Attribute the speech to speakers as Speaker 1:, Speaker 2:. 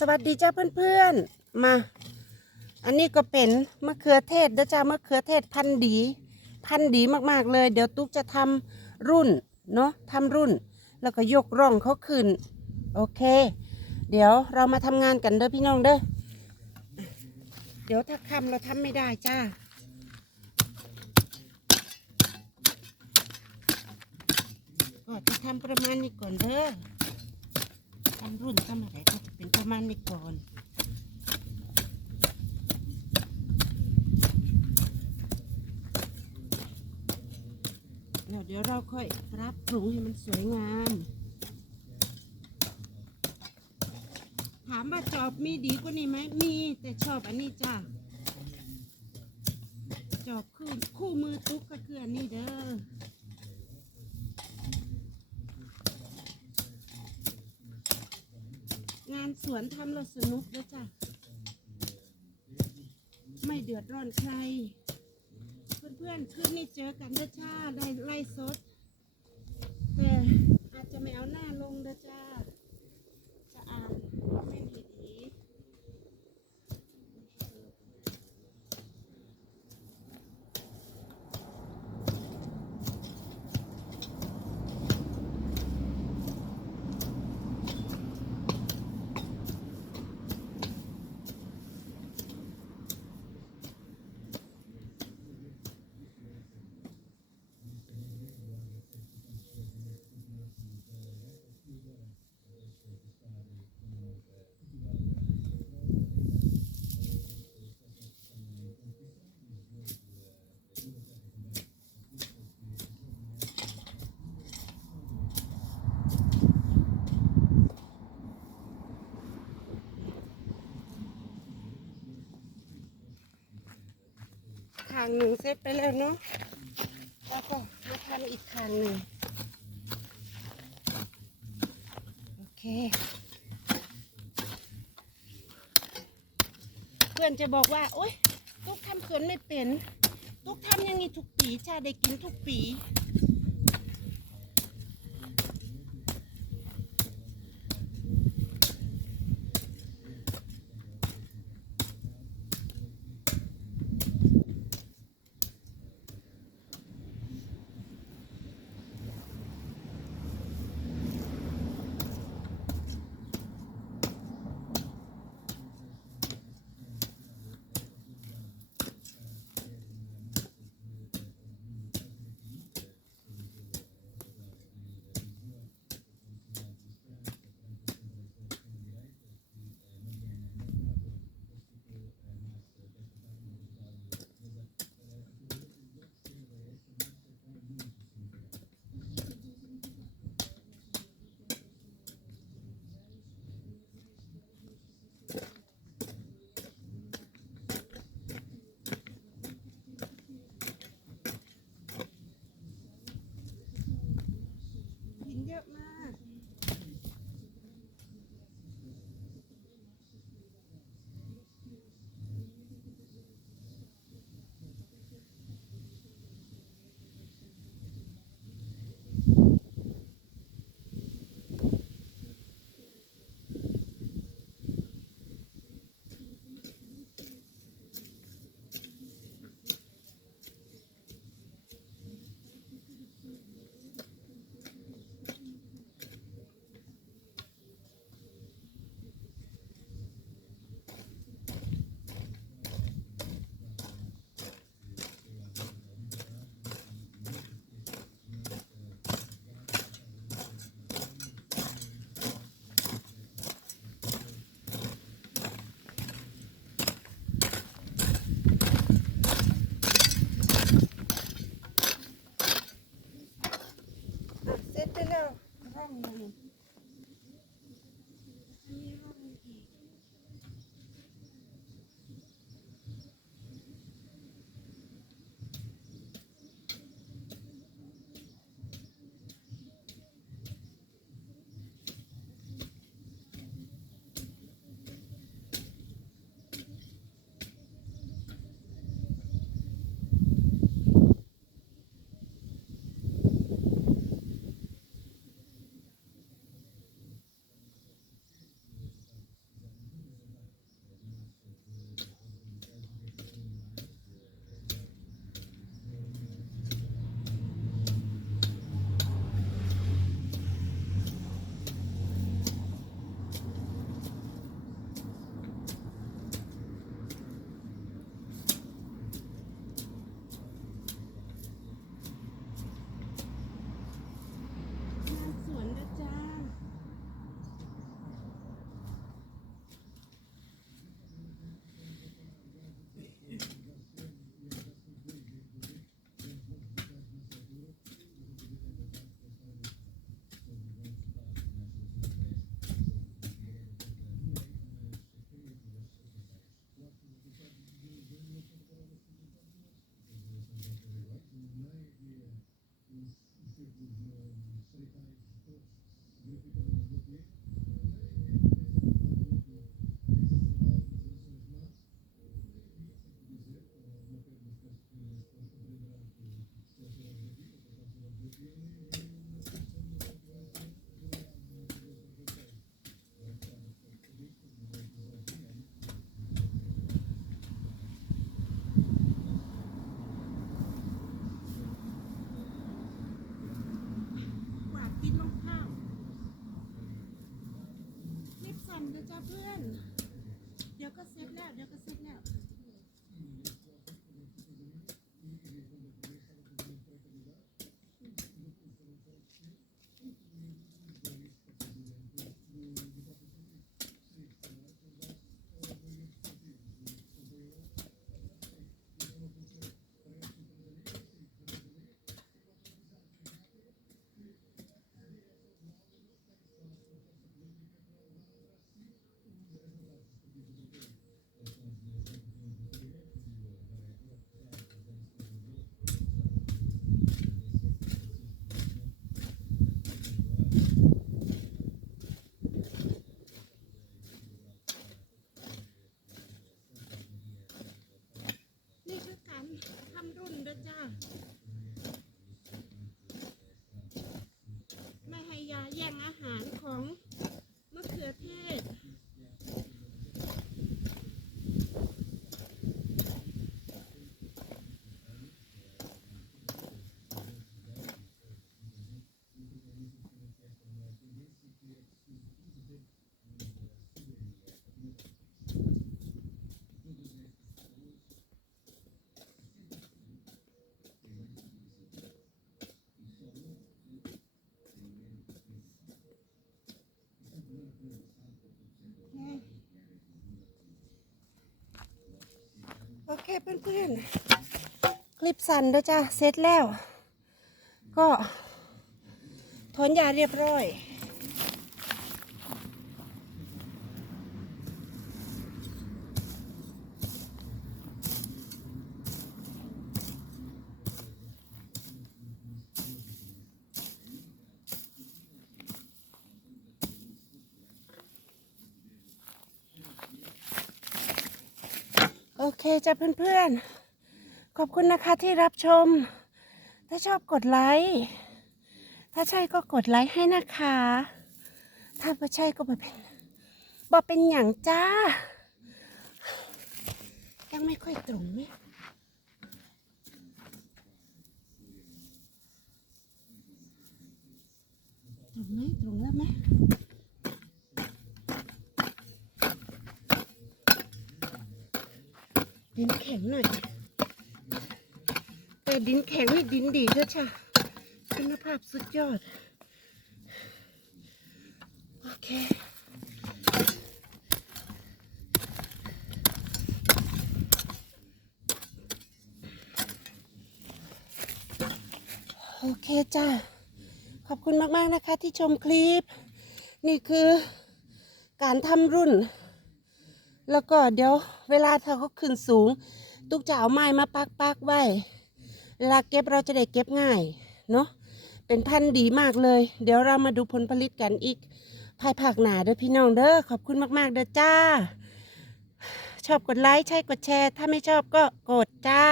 Speaker 1: สวัสดีจ้าเพื่อนๆ มา อันนี้ก็เป็นมะเขือเทศเด้อจ้ามะเขือเทศพันธุ์ดี พันธุ์ดีมากๆเลย เดี๋ยวตุ๊กจะทำรุ่นเนาะทำรุ่น แล้วก็ยกร่องเขาขึ้น โอเค เดี๋ยวเรามาทำงานกันเด้อพี่น้องเด้อเดี๋ยวถ้าคำเราทำไม่ได้จ้าก็จะทำประมาณนี้ก่อนเด้อ ทำรุ่นทำอะไรก็จะเป็นประมาณนี้ก่อนแล้วเดี๋ยวเราค่อยรับปรุงให้มันสวยงาม ถามว่าจอบมีดีกว่านี้ไหมมี แต่ชอบอันนี้จ้าจอบคู่คู่มือตุ๊กก็คืออันนี้เด้อ งานสวนทำเราสนุกด้วยจ้ะ ไม่เดือดร้อนใคร เพื่อนๆคืนนี้เจอกันเด้อจ้าได้ไล่สด แต่อาจจะไม่เอาหน้าลงเด้อจ้า จะอ่านคอมเมนต์ดี ๆข้างหนึ่งเสร็จไปแล้วเนาะแล้วก็มาทำอีกข้างหนึ่งโอเค เพื่อนจะบอกว่า โอ๊ย ตุ๊กทำสวนไม่เป็น ตุ๊กทำอย่างนี้ทุกปีชาได้กินทุกปี significant จ้าเพื่อน เดี๋ยวก็เสร็จแล้ว เดี๋ยวก็เสร็จแล้ว นี่คือการทำรุ่นเด้อจ้า ไม่ให้ยาแย่งอาหารของมะเขือเทศ โอ เพื่อนๆ คลิปสั้นเด้อจ้าเสร็จแล้ว ก็ถอนยาเรียบร้อย จ้ะเพื่อนๆ ขอบคุณนะคะที่รับชม ถ้าชอบกดไลค์ ถ้าใช่ก็กดไลค์ให้นะคะ ถ้าไม่ใช่ก็บ่เป็นบ่เป็นอย่างจ้า ยังไม่ค่อยตรงไหมตรงไหมตรงแล้วไหม ดินแข็งหน่อยแต่ดินแข็งนี่ดินดีเด้อจ้ะคุณภาพสุดยอด โอเคโอเคจ้าขอบคุณมาก ๆ นะคะที่ชมคลิป นี่คือการทำรุ่น แล้วก็เดี๋ยวเวลาถ้าเขาขึ้นสูง ตุกจะเอาไม้มาปักปักๆไว้เวลาเก็บเราจะได้เก็บง่ายเนาะเป็นพันธุ์ดีมากเลย เดี๋ยวเรามาดูผลผลิตกันอีกภายภาคหนาเด้อพี่น้องเด้อขอบคุณมากๆเด้อจ้า ชอบกดไลค์ใช่กดแชร์ ถ้าไม่ชอบก็กดจ้า